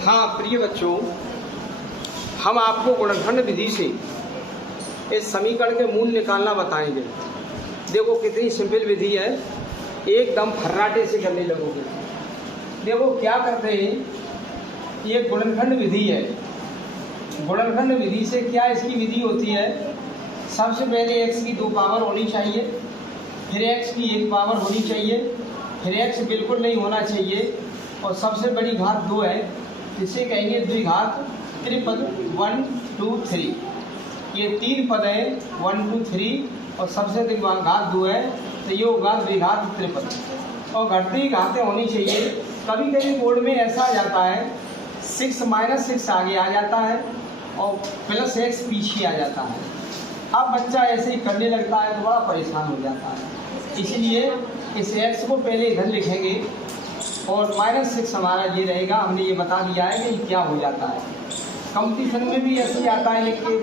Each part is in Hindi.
हाँ प्रिय बच्चों, हम आपको गुणनखंड विधि से इस समीकरण के मूल निकालना बताएंगे। देखो कितनी सिंपल विधि है, एकदम फर्राटे से करने लगोगे। देखो क्या करते हैं, ये गुणनखंड विधि है। गुणनखंड विधि से क्या इसकी विधि होती है, सबसे पहले x की 2 पावर होनी चाहिए, फिर x की 1 पावर होनी चाहिए, फिर x बिल्कुल नहीं होना चाहिए, और सबसे बड़ी घात 2 है, इसे कहेंगे द्विघात त्रिपद 1 2 3। ये 3 पद है 1 2 3 और सबसे अधिक घात 2 है, तो ये होगा द्विघात त्रिपद। और घटती घातें होनी चाहिए। कभी कभी बोर्ड में ऐसा आ जाता है 6 - 6 आगे आ जाता है और +x पीछे आ जाता है। अब बच्चा ऐसे ही करने लगता है तो बड़ा परेशान हो जाता है। इसलिए इस x को पहले इधर लिखेंगे और -6 हमारा ये रहेगा। हमने ये बता दिया है कि क्या हो जाता है। कंपटीशन में भी ऐसे ही आता है, लेकिन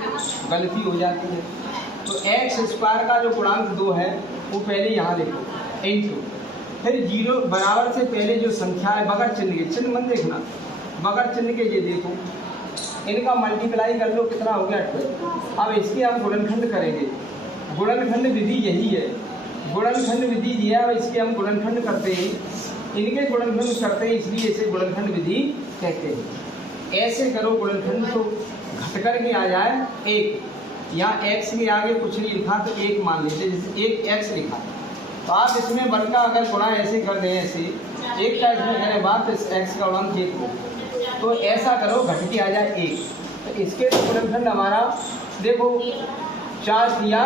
गलती हो जाती है। तो x² का जो गुणांक 2 है वो पहले यहाँ लिखो इंटू, फिर 0 बराबर से पहले जो संख्या है बगैर चिन्ह के, चिन्ह मत देखना, बगैर चिन्ह के ये देखो, इनका मल्टीप्लाई कर लो, कितना हो गया 12। अब इसके हम गुणनखंड करेंगे। गुणनखंड विधि यही है, गुणनखंड विधि ये है। अब इसके हम गुणनखंड करते हैं, इनके गुणनखंड करते हैं, इसलिए इसे गुणनखंड विधि कहते हैं। ऐसे करो गुणनखंड तो घट कर के आ जाए 1। यहाँ x के आगे कुछ नहीं लिखा तो 1 मान लेते, जैसे 1x लिखा तो आप इसमें 1 का अगर गुणा ऐसे कर दें, ऐसे 1 का इसमें करने बाद तो x का गुणांक 1 हो, तो ऐसा करो घट के आ जाए 1। तो इसके गुणनखंड हमारा देखो 4 या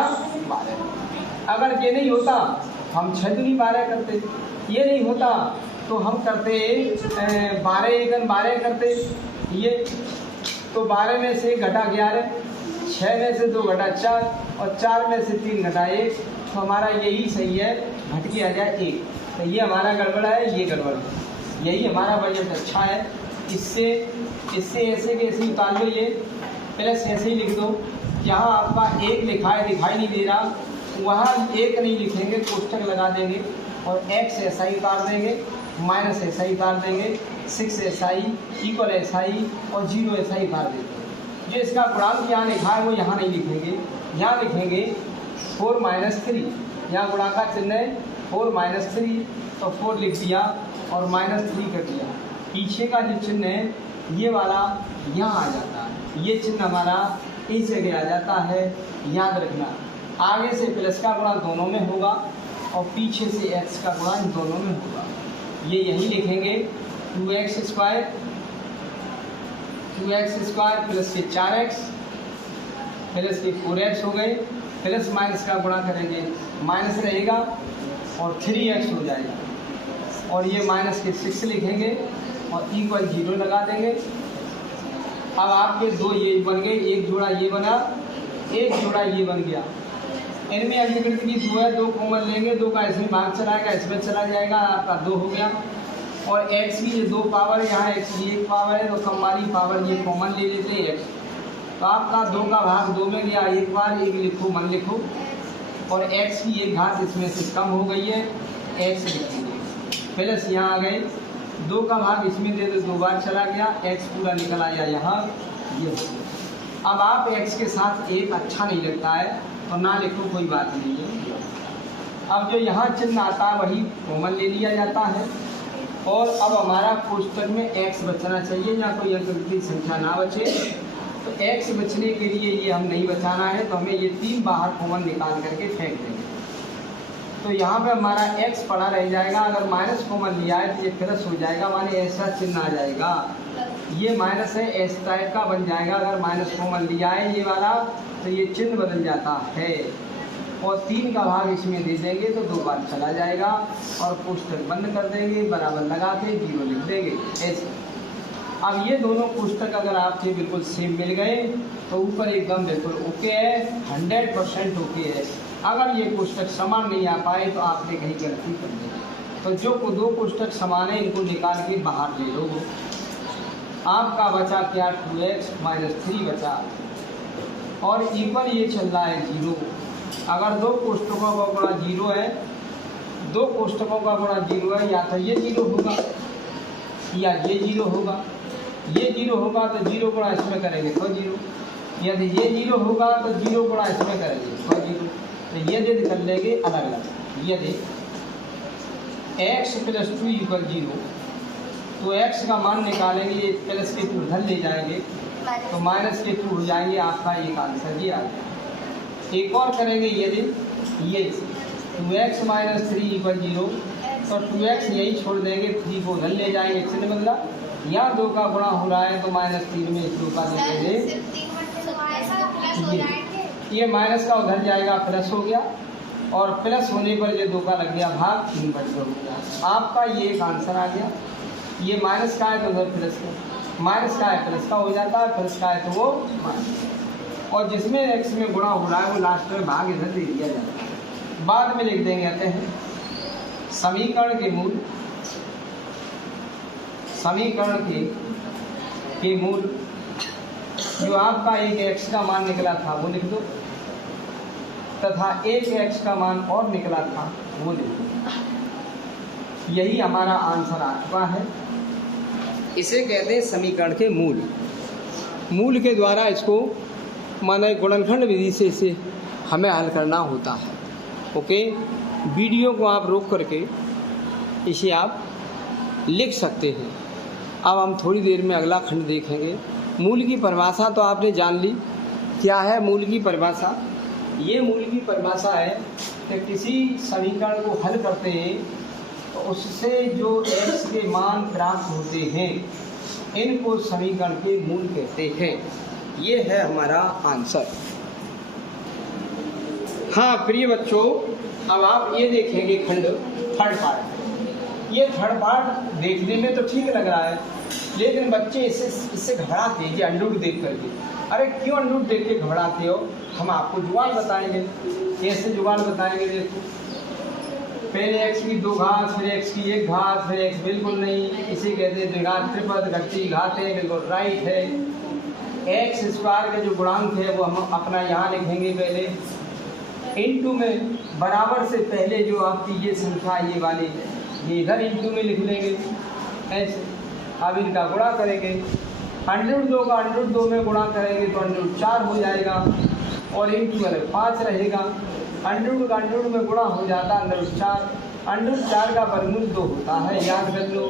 12। अगर ये नहीं होता हम 6 दूनी 12 करते, ये नहीं होता तो हम करते 12 एकन 12 करते। ये तो 12 में से घटा 11, 6 में से 2 घटा 4 और 4 में से 3 घटा 1, तो हमारा यही सही है, घट के आ जाए 1। तो ये हमारा गड़बड़ है, ये गड़बड़ है, यही हमारा बजट अच्छा है। इससे ऐसे के ऐसे उतार लो, ये प्लस ऐसे ही लिख दो। जहाँ आपका 1 लिखा है दिखाई नहीं दे रहा, वहाँ 1 नहीं लिखेंगे, कोष्टक लगा देंगे और x ऐसा ही उतार देंगे, माइनस ऐसा ही उतार देंगे, 6 ऐसा ही, इक्वल ऐसा ही और 0 ऐसा ही उतार देंगे। जो इसका गुणांक यहाँ लिखा है वो यहाँ नहीं लिखेंगे, यहाँ लिखेंगे 4 - 3। यहाँ गुणांक का चिन्ह है 4 - 3, तो 4 लिख दिया और -3 कर दिया। पीछे का जो चिन्ह है ये वाला यहाँ आ जाता है, ये चिन्ह हमारा इस जगह आ जाता है, याद रखना। आगे से प्लस का गुणा दोनों में होगा और पीछे से x का गुणा दोनों में होगा। ये यही लिखेंगे 2x² प्लस ये 4x प्लस ये 4x हो गए, प्लस माइनस का गुणा करेंगे, माइनस रहेगा और 3x हो जाएगा, और ये माइनस के 6 लिखेंगे और इक्वल 0 लगा देंगे। अब आपके 2 ये बन गए, एक जोड़ा ये बना, एक जोड़ा ये बन गया। इनमें अभिकृत की 2 है, 2 कॉमन लेंगे, 2 का इसमें भाग चलाएगा, इसमें चला जाएगा, आपका 2 हो गया। और x की ये 2 पावर है, यहाँ x की 1 पावर है, तो कम वाली पावर ये कॉमन ले लेते हैं x। तो आपका 2 का भाग 2 में गया, एक बार 1 लिखो, मन लिखो, और x की 1 घात इसमें से कम हो गई है, x लिखेंगे, प्लस यहाँ आ गए, 2 का भाग इसमें दे दो, 2 बार चला गया, x पूरा निकल आया यहाँ, ये। अब आप x के साथ 1 अच्छा नहीं लगता है तो ना लिखो, कोई बात नहीं है। अब जो यहाँ चिन्ह आता है वही कॉमन ले लिया जाता है। और अब हमारा कोष्टक में x बचना चाहिए, या कोई अंक संख्या ना बचे। तो x बचने के लिए ये हम नहीं बचाना है, तो हमें ये 3 बाहर कॉमन निकाल करके फेंक देंगे। तो यहाँ पे हमारा x पड़ा रह जाएगा। अगर माइनस कॉमन लिया है तो ये प्लस हो जाएगा, माने ऐसा चिन्ह आ जाएगा। ये माइनस है, एस टाइप का बन जाएगा। अगर माइनस कॉमन लिया है ये वाला तो ये चिन्ह बदल जाता है, और 3 का भाग इसमें दे देंगे तो 2 बार चला जाएगा, और कोष्टक बंद कर देंगे, बराबर लगा के 0 लिख देंगे ऐसे। अब ये दोनों कोष्टक अगर आपके बिल्कुल सेम मिल गए तो ऊपर एकदम बिल्कुल ओके है, 100% ओके है। अगर ये कोष्टक समान नहीं आ पाए तो आपने कहीं गलती कर दी। तो जो 2 कोष्टक समान है इनको निकाल के बाहर ले लो। आपका बचा क्या, 2x - 3 बचा, और इक्वल ये चल रहा है 0। अगर 2 कोष्टकों का गुणा 0 है, 2 कोष्टकों का गुणा 0 है, या तो ये 0 होगा या ये 0 होगा। ये 0 होगा तो 0 गुणा इसमें करेंगे तो 0, यदि ये 0 होगा तो 0 गुणा इसमें करेंगे तो 0। तो ये यदि कर लेंगे अलग अलग, यदि x + 2 = 0 तो x का मान निकालेंगे, ये प्लस के 2 उधर ले जाएंगे तो माइनस के 2 हो जाएंगे, आपका एक आंसर ये आ गया। एक और करेंगे, यदि ये 2x - 3 = 0 तो 2x यही छोड़ देंगे, 3 को उधर ले जाएंगे, चिन्ह बदला, यहाँ 2 का गुणा हो रहा है तो -3 में इस 2 का देंगे, ये माइनस का उधर जाएगा प्लस हो गया, और प्लस होने पर ये 2 का लग गया भाग 3 बच गया। आपका ये एक आंसर आ गया। ये माइनस का है तो उधर प्लस का, माइनस का है प्लस का हो जाता है, प्लस का है तो वो माइनस, और जिसमें x में गुणा हो रहा है वो लास्ट में भाग इधर दे दिया जाता है। बाद में लिख देंगे, आते हैं समीकरण के मूल, समीकरण के मूल जो आपका एक x का मान निकला था वो लिख दो, तथा एक x का मान और निकला था वो लिख दो। यही हमारा आंसर आ चुका है। इसे कहते हैं समीकरण के मूल। मूल के द्वारा इसको माने गुणनखंड विधि से इसे हमें हल करना होता है। ओके, वीडियो को आप रोक करके इसे आप लिख सकते हैं। अब हम थोड़ी देर में अगला खंड देखेंगे। मूल की परिभाषा तो आपने जान ली। क्या है मूल की परिभाषा? ये मूल की परिभाषा है कि किसी समीकरण को हल करते हैं तो उससे जो x के मान प्राप्त होते हैं इनको समीकरण के मूल कहते हैं। ये है हमारा आंसर। हाँ प्रिय बच्चों, अब आप ये देखेंगे खंड थर्ड पार्ट। ये थर्ड पार्ट देखने में तो ठीक लग रहा है, लेकिन बच्चे इससे घबराते हैं, ये अंडूट देख करके। अरे क्यों अंडूट देख के घबराते हो? हम आपको जुगाड़ बताएंगे, कैसे जुगाड़ बताएंगे। देखो, पहले x की 2 घात, फिर x की 1 घात, फिर x बिल्कुल नहीं, इसे कहते हैं द्विघात त्रिपद, घटती घात है, बिल्कुल राइट है। x स्क्वायर के जो गुणांक है वो हम अपना यहाँ लिखेंगे पहले, इनटू में बराबर से पहले जो आपकी ये संख्या ये वाली ये इधर इनटू में लिख लेंगे ऐसे। अब इनका गुणा करेंगे, √2 का √2 में गुणा करेंगे तो √4 हो जाएगा, और इनटू 5 रहेगा। √2 का √2 में गुणा हो जाता है √4, √4 का वर्गमूल 2 होता है, याद कर लो।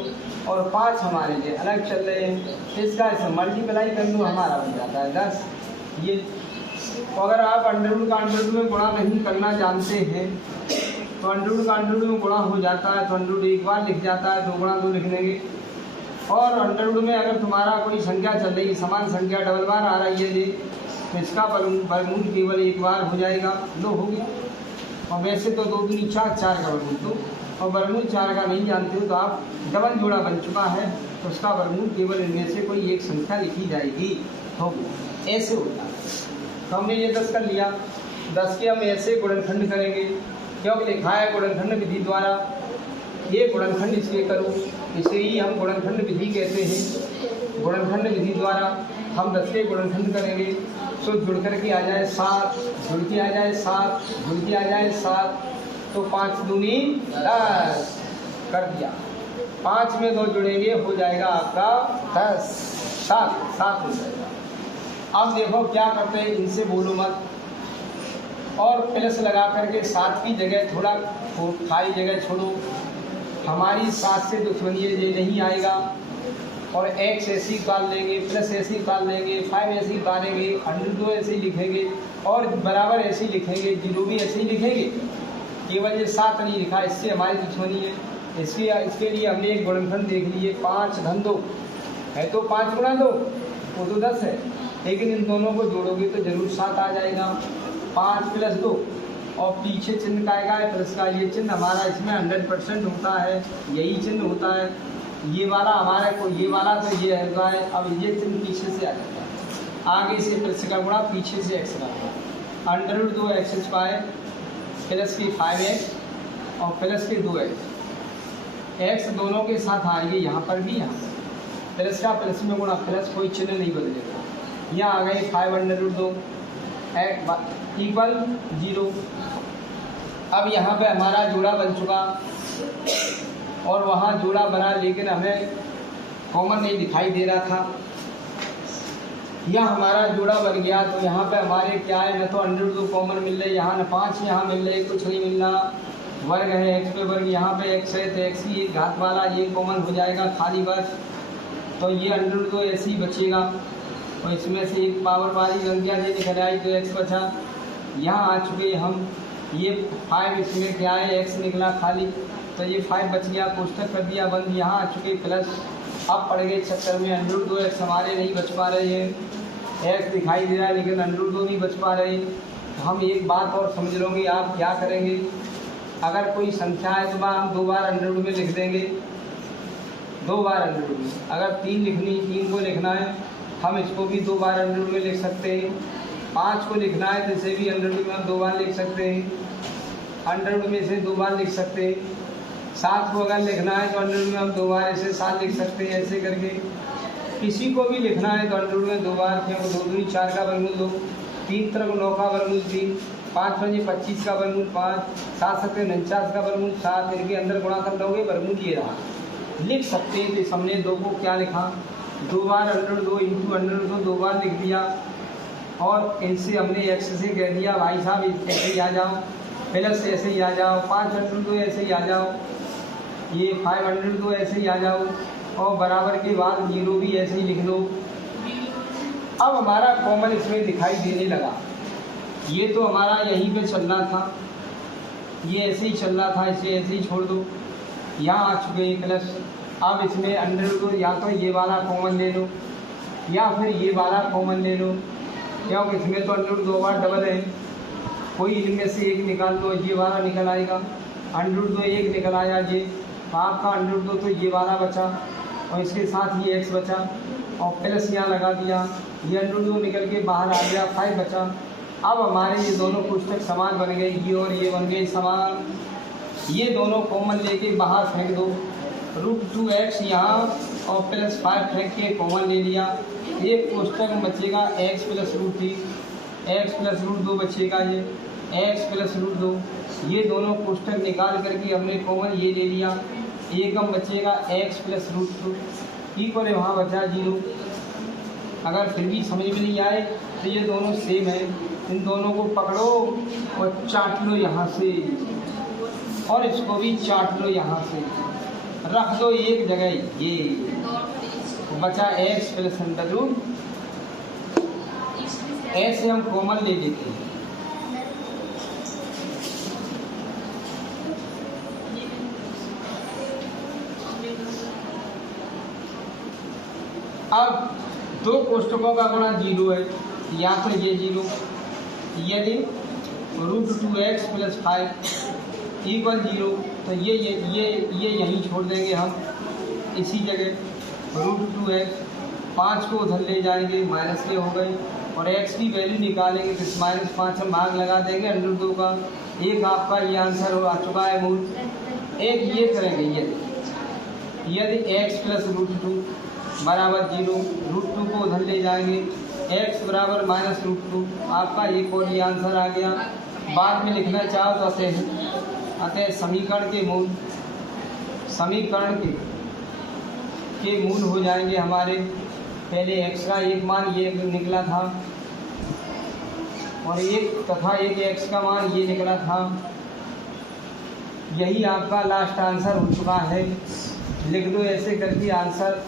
और 5 हमारे लिए अलग चल रहे हैं, इसका इसे मल्टीप्लाई कर लो, हमारा बन जाता है 10। ये अगर आप √2 का √2 में गुणा नहीं करना जानते हैं तो √2 का √2 में गुणा हो जाता है तो √2 एक बार लिख जाता है, 2 गुणा 2 लिख लेंगे। और √2 में अगर तुम्हारा कोई संख्या चल रही, समान संख्या डबल बार आ रही है तो इसका वर्गमूल केवल एक बार हो जाएगा, 2 हो गया। और वैसे तो 2 दूनी 4, 4 का वर्गमूल 2, और वर्गमूल 4 का नहीं जानते हो तो आप डबल जोड़ा बन चुका है तो उसका वर्गमूल केवल इनमें से कोई एक संख्या लिखी जाएगी, हो ऐसे होता है। तो हमने ये 10 कर लिया, 10 के हम ऐसे गुणनखंड करेंगे क्योंकि लिखा है गुणनखंड विधि द्वारा। ये गुणनखंड इसके करो, इसे ही हम गुणनखंड विधि कहते हैं। गुणनखंड विधि द्वारा हम 10 के गुणनखंड करेंगे तो जुड़ करके आ जाए 7, जुड़ के आ जाए 7, जुड़ के आ जाए 7, तो 5 दूनी 10 कर दिया। 5 में 2 जुड़ेंगे हो जाएगा आपका 10, 7 हो जाएगा। अब देखो क्या करते हैं, इनसे बोलो मत, और प्लस लगा करके 7 की जगह थोड़ा खाली जगह छोड़ो। हमारी 7 से दुश्मनी ये नहीं आएगा, और x ऐसी निकाल लेंगे, प्लस ऐसी निकाल लेंगे, 5 ऐसी निकालेंगे, 102 ऐसे ही लिखेंगे, और बराबर ऐसे ही लिखेंगे, 0 भी ऐसे ही लिखेंगे। केवल ये 7 नहीं लिखा, इससे हमारी दुश्मनी है। इसके लिए हमने एक गुणनखंड देख लिए, 5 घन 2 है तो 5 गुणा 2 वो तो 10 है, लेकिन इन दोनों को जोड़ोगे तो जरूर 7 आ जाएगा। 5 + 2, और पीछे चिन्ह का आएगा प्लस का, ये चिन्ह हमारा इसमें 100% होता है, यही चिन्ह होता है। ये वाला हमारा को ये वाला तो ये है, अब ये चिन्ह पीछे से आ जाता है, आगे से प्लस का गुणा, पीछे से x का √2x² प्लस की 5x और प्लस के 2x, x दोनों के साथ आएंगे, यहाँ पर भी यहाँ पर प्लस का प्लस में गुणा, प्लस कोई चिन्ह नहीं बदलेगा। यहाँ आ गए 5√2 = 0। अब यहाँ पे हमारा जोड़ा बन चुका, और वहाँ जोड़ा बना, लेकिन हमें कॉमन नहीं दिखाई दे रहा था। यह हमारा जोड़ा बन गया। तो यहाँ पे हमारे क्या है, न तो √2 कॉमन मिल रहे यहाँ, न 5 यहाँ मिल रहे, कुछ नहीं मिल रहा। वर्ग है x पे वर्ग, यहाँ पे x है तो x की एक घात वाला ये कॉमन हो जाएगा खाली बस। तो ये √2 ऐसे ही बचेगा और इसमें से एक पावर वाली संख्या ये निकल आई तो x बचा। यहाँ आ चुके हम, ये 5 इसमें क्या है x निकला खाली, तो ये 5 बच गया, कोष्टक कर दिया बंद। यहाँ आ चुके प्लस, अब पड़ गए चक्कर में √2x हमारे नहीं बच पा रहे हैं, x दिखाई दे रहा है लेकिन √2 नहीं बच पा रहे। तो हम एक बात और समझ लोगे, आप क्या करेंगे, अगर कोई संख्या है तो हम 2 बार √2 में लिख देंगे, 2 बार √2 में। अगर 3 लिखनी, 3 को लिखना है हम इसको भी 2 बार √2 में लिख सकते हैं। 5 को लिखना है तो इसे भी √2 में हम 2 बार लिख सकते हैं, √2 में से 2 बार लिख सकते हैं। 7 को अगर लिखना है तो √2 में हम 2 बार ऐसे 7 लिख सकते हैं, ऐसे करके। किसी को भी लिखना है तो √2 में 2 बार, क्योंकि 2 दूनी 4 का वर्गमूल 2, 3 तरफ 9 का वर्गमूल 3, 5 पंजे 25 का वर्गमूल 5, 7 सत्ते 49 का वर्गमूल 7, इनके अंदर गुणा कर लोगे वर्गमूल ये रहा, लिख सकते हैं। तो इस हमने 2 को क्या लिखा, 2 बार √2 इंटू √2 2 बार लिख दिया। और इनसे हमने x से कह दिया भाई साहब ऐसे ही आ जाओ, प्लस ऐसे ही आ जाओ, 5 √2 ऐसे ही आ जाओ, ये 5 √2 ऐसे ही आ जाओ, और बराबर के बाद 0 भी ऐसे ही लिख लो। अब हमारा कॉमन इसमें दिखाई देने लगा। ये तो हमारा यहीं पे चलना था, ये ऐसे ही चल रहा था, इसे ऐसे ही छोड़ दो। यहाँ आ चुके हैं प्लस। अब इसमें √2 या तो ये वाला कॉमन ले लो या फिर ये वाला कॉमन ले लो, क्योंकि इसमें तो √2 बार डबल है, कोई इनमें से एक निकाल दो, ये वाला निकल आएगा। √2 एक निकल आया ये, तो आपका √2 तो ये वाला बचा और इसके साथ ये x बचा और प्लस यहाँ लगा दिया, ये √2 निकल के बाहर आ गया, 5 बचा। अब हमारे ये दोनों पुस्तक समान बन गए, ये और ये बन गए समान। ये दोनों कॉमन लेके बाहर फेंक दो, √2x यहाँ और प्लस 5 फेंक के कॉमन ले लिया। एक पुस्तक में बचेगा x प्लस √3, x प्लस √2 बचेगा, ये x प्लस √2। ये दोनों पुस्तक निकाल करके हमने कॉमन ये ले लिया। एक हम बचेगा x प्लस √2 इक्वल है, वहाँ बचा 0। अगर फिर भी समझ में नहीं आए तो ये दोनों सेम है, इन दोनों को पकड़ो और चाट लो यहाँ से, और इसको भी चाट लो यहाँ से, रख दो एक जगह। ये बचा x प्लस √, ऐसे हम कॉमन ले लेते हैं। अब 2 कोष्टकों का गुणा 0 है, या तो ये 0, यदि √2x प्लस 5 इक्वल 0 तो ये यहीं छोड़ देंगे हम इसी जगह। √2x 5 को उधर ले जाएंगे, माइनस के हो गए, और x की वैल्यू निकालेंगे तो -5 हम भाग लगा देंगे √2 का। एक आपका ये आंसर हो आ चुका है मूल। एक ये करेंगे, यदि x प्लस √2 बराबर 0, √2 को उधर ले जाएंगे, x बराबर -√2, आपका एक और ये आंसर आ गया। बाद में लिखना चाहो तो अतः समीकरण के मूल, समीकरण के मूल हो जाएंगे हमारे। पहले x का एक मान ये निकला था और एक तथा एक x का मान ये निकला था। यही आपका लास्ट आंसर हो चुका है। लिख दो ऐसे करके आंसर।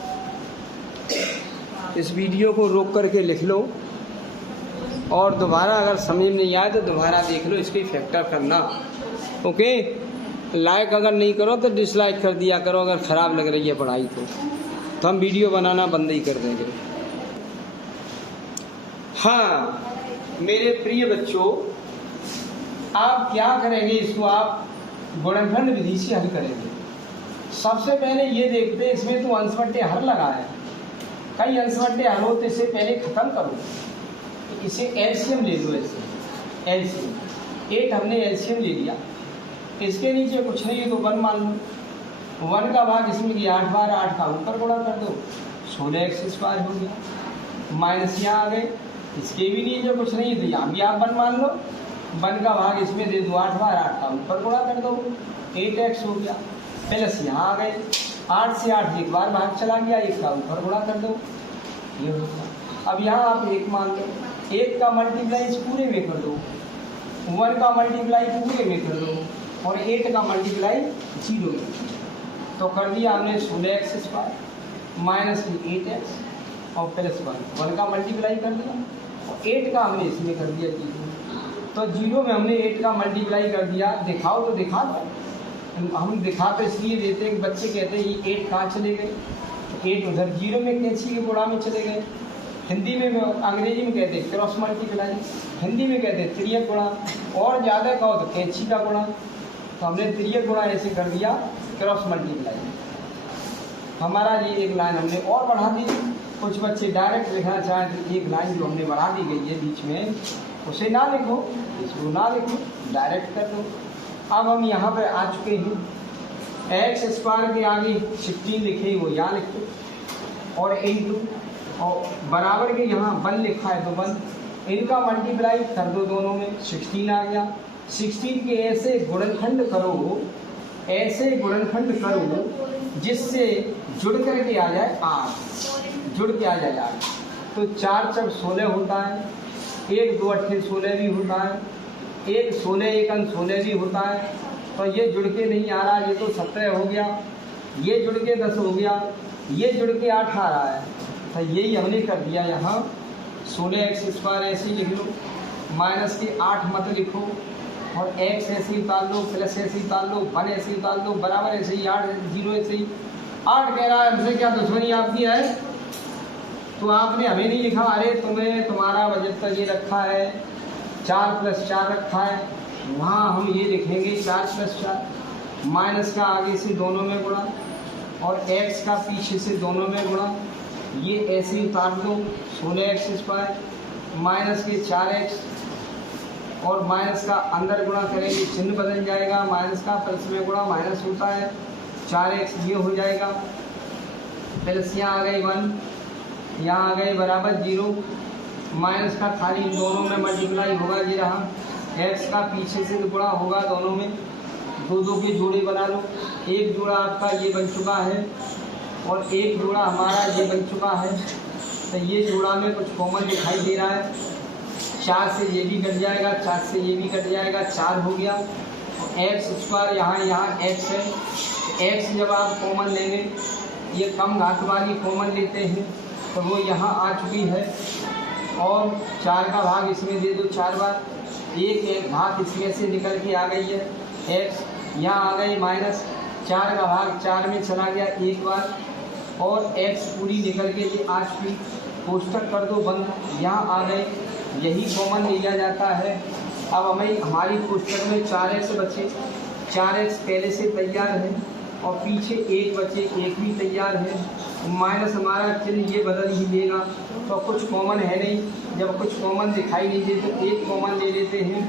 इस वीडियो को रोक करके लिख लो और दोबारा अगर समझ में नहीं आए तो दोबारा देख लो, इसके फैक्टर करना। ओके, लाइक अगर नहीं करो तो डिसलाइक कर दिया करो, अगर ख़राब लग रही है पढ़ाई तो हम वीडियो बनाना बंद ही कर देंगे। हाँ मेरे प्रिय बच्चों, आप क्या करेंगे, इसको आप गुणनखंड विधि से हल करेंगे। सबसे पहले ये देखते हैं, इसमें तो अंश बट्टे हर लगा है, कई अंश बट्टे हर हो तो इसे पहले ख़त्म करो। तो इसे एलसीएम ले लो, ऐसे एलसीएम 8 हमने एलसीएम ले लिया। इसके नीचे कुछ नहीं है तो 1 मान लो, 1 का भाग इसमें किया 8 बार, 8 का ऊपर गुणा कर दो, 16x² हो गया। माइनस यहाँ आ गए, इसके भी नीचे कुछ नहीं है तो यहाँ भी आप 1 मान लो, 1 का भाग इसमें दे दो 8 बार, 8 का ऊपर गुणा कर दो, 8x हो गया। प्लस यहाँ आ गए, 8 से 8 एक बार भाग चला गया, 1 का ऊपर गुणा कर दो, ये होगा। अब यहाँ आप 1 मान लो, 1 का मल्टीप्लाई इस पूरे में कर दो, 1 का मल्टीप्लाई पूरे में कर दो और 8 का मल्टीप्लाई 0 में। तो कर दिया हमने 16x² माइनस 8x और प्लस 1 का मल्टीप्लाई कर दिया और 8 का हमने इसमें कर दिया 0। तो 0 में हमने 8 का मल्टीप्लाई कर दिया। दिखाओ तो दिखा दो, हम दिखा तो इसलिए देते हैं कि बच्चे कहते हैं ये 8 कहाँ चले गए, तो 8 उधर 0 में कैंची के गुणा में चले गए। हिंदी में अंग्रेजी में कहते हैं क्रॉस मल्टीप्लाई, हिंदी में कहते हैं तिर्यक गुणा, और ज़्यादा कहो तो कैंची का गुणा। तो हमने तिर्यक गुणा ऐसे कर दिया क्रॉस मल्टीप्लाई। हमारा ये एक लाइन हमने और बढ़ा दी। कुछ बच्चे डायरेक्ट लिखना चाहें तो एक लाइन जो हमने बढ़ा दी गई है बीच में उसे ना लिखो, इसको ना लिखो, डायरेक्ट कर दो। अब हम यहाँ पे आ चुके हैं, x² के आगे 16 लिखे वो यहाँ लिखो और इंटू और बराबर के यहाँ 1 लिखा है तो 1, इनका मल्टीप्लाई कर दो दोनों में, 16 आ गया। 16 के ऐसे गुणनखंड करो, ऐसे गुणनखंड करो जिससे जुड़ करके आ जाए 8, जुड़ के आ जाए 8। तो 4 × 16 होता है, 1 2 8 16 भी होता है, 1 16 1 अंक 16 भी होता है। तो ये जुड़ के नहीं आ रहा, ये तो 17 हो गया, ये जुड़ के 10 हो गया, ये जुड़ के 8 आ रहा है। तो यही हमने कर दिया यहाँ 16x² ऐसे ही लिख लो, माइनस के 8 मत लिखो और x ऐसे ही उतार लो, प्लस ऐसे ही उतार लो, 1 ऐसे ही उतार लो, बराबर ऐसे ही 8 0 ऐसे ही। 8 कह रहा है हमसे, क्या दुश्मनी आपकी है? तो आपने हमें नहीं लिखा, अरे तुम्हें तुम्हारा बजट तो ये रखा है 4 + 4 रखा है, वहाँ हम ये लिखेंगे 4 + 4, माइनस का आगे से दोनों में गुणा और x का पीछे से दोनों में गुणा, ये ऐसे ही उतार दो 16x² माइनस के 4x और माइनस का अंदर गुणा करेंगे, चिन्ह बदल जाएगा, माइनस का प्लस में गुणा माइनस होता है, 4x ये हो जाएगा, प्लस यहाँ आ गई 1, यहाँ आ गए बराबर 0, माइनस का खाली इन दोनों में मल्टीप्लाई होगा, ये रहा, x का पीछे से गुणा होगा दोनों में, 2 2 के जोड़े बना लो, एक जोड़ा आपका ये बन चुका है और एक जोड़ा हमारा ये बन चुका है। तो ये जोड़ा में कुछ कॉमन दिखाई दे रहा है, 4 से ये भी कट जाएगा, 4 से ये भी कट जाएगा, 4 हो गया और x² यहाँ x है। x जब आप कॉमन लेंगे, ये कम घात वाली कॉमन लेते हैं तो वो यहाँ आ चुकी है और 4 का भाग इसमें दे दो 4 बार, एक घात इसमें से निकल के आ गई है, x यहाँ आ गई माइनस, 4 का भाग 4 में चला गया एक बार और x पूरी निकल के ये आ चुकी। कोष्टक कर दो बंद, यहाँ आ गए, यही कॉमन लिया जाता है। अब हमें हमारी कोष्टक में 4x बचे, 4x पहले से तैयार है और पीछे 1 बचे, 1 भी तैयार है, माइनस हमारा चिन्ह ये बदल ही देगा। तो कुछ कॉमन है नहीं, जब कुछ कॉमन दिखाई नहीं दे तो एक कॉमन ले लेते हैं,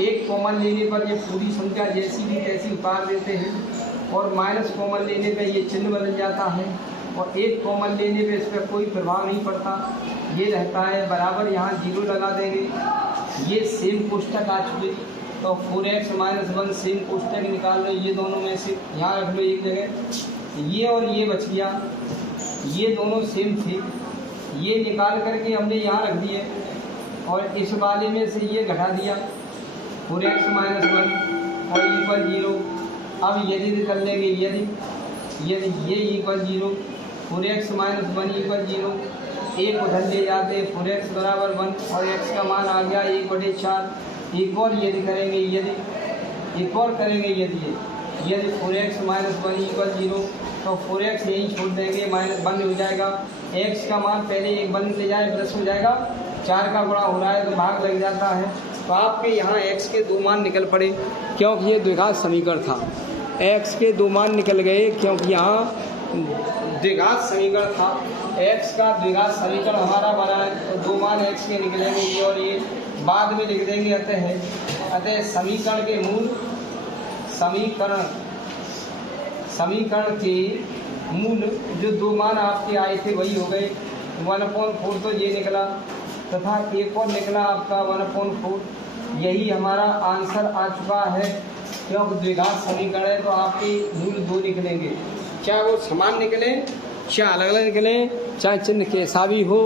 एक कॉमन लेने पर ये पूरी संख्या जैसी भी तैसी उतार देते हैं और माइनस कॉमन लेने पे ये चिन्ह बदल जाता है और एक कॉमन लेने पे इस पर कोई प्रभाव नहीं पड़ता, ये रहता है बराबर, यहाँ 0 लगा देंगे। ये सेम कोष्टक आ चुके, तो 4x - 1 सेम कोष्टक निकाल लो, ये दोनों में से यहाँ रख लो एक जगह, ये और ये बच गया, ये दोनों सेम थे, ये निकाल करके हमने यहाँ रख दिए और इस वाले में से ये घटा दिया 4x - 1 और इक्वल 0। अब यदि कर लेंगे, यदि ये इक्वल 0, 4x - 1 इक्वल 0, एक उधर ले जाते हैं, 4x बराबर 1 और x का मान आ गया 1/4। एक और यदि करेंगे, यदि एक और करेंगे, यदि 4x - 1 इक्वल 0 तो 4x यहीं छोड़ देंगे, माइनस 1 हो जाएगा, x का मान पहले एक 1 ले जाए प्लस हो जाएगा, 4 का गुणा हो रहा है तो भाग लग जाता है। तो आपके यहाँ x के 2 मान निकल पड़े क्योंकि ये द्विघात समीकरण था, x के 2 मान निकल गए क्योंकि यहाँ द्विघात समीकरण था, x का द्विघात समीकरण हमारा बना है तो 2 मान x के निकलेंगे, ये और ये बाद में लिख देंगे। अतः समीकरण के मूल समीकरण के मूल जो 2 मान आपके आए थे वही हो गए, 1/4 तो ये निकला तथा एक और निकला आपका 1/4, यही हमारा आंसर आ चुका है। क्योंकि द्विघात समीकरण है तो आपके मूल 2 निकलेंगे। चाहे वो समान निकले, चाहे अलग अलग निकले, चाहे चिन्ह कैसा भी हो,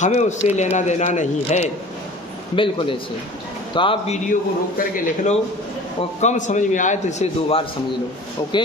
हमें उससे लेना देना नहीं है, बिल्कुल ऐसे। तो आप वीडियो को रोक करके लिख लो और कम समझ में आए तो इसे 2 बार समझ लो। ओके।